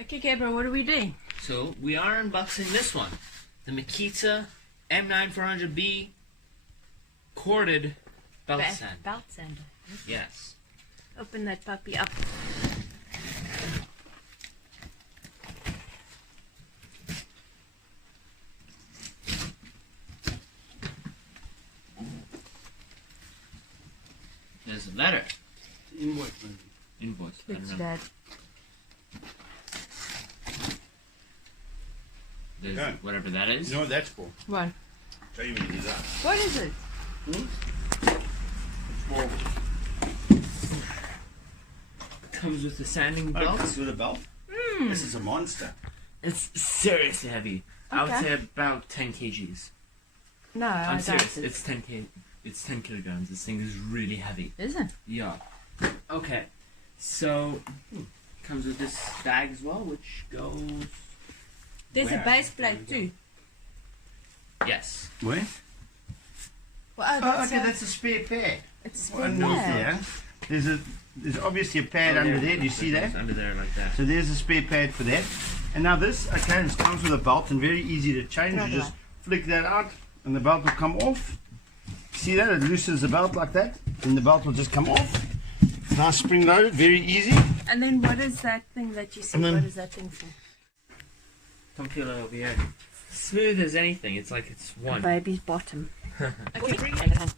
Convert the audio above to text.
Okay, Gabriel, what are we doing? So we are unboxing this one, the Makita M9400B corded belt sander. Belt sander. Yes. Open that puppy up. There's a letter. Invoice. Invoice. I don't It's know. Dad. There's Okay. whatever that is. You know what that's for? What? Tell you when you do that. What is it? Comes with the sanding Oh, it belt. comes with a belt? This is a monster. It's seriously heavy. I would Okay. say about 10 kgs. No, I'm I serious. don't. It's 10 k. It's 10 kilograms. This thing is really heavy. Is it? Yeah. Okay. So comes with this bag as well, which goes. There's Where? a base plate too. Yes. Where? Well, Oh, okay, that's a spare pad. it's Underneath there. There's obviously a pad under there. Do you see that? Under there, like that. So there's a spare pad for that. And now this, okay, this comes with a belt and very easy to change. You just flick that out and the belt will come off. See that? It loosens the belt like that. And the belt will just come off. Nice spring loaded, very easy. And then what is that thing that you see? And then- What is that thing for? Come feel it over here. Smooth as anything. It's like it's one. Baby's bottom. Okay, bring it.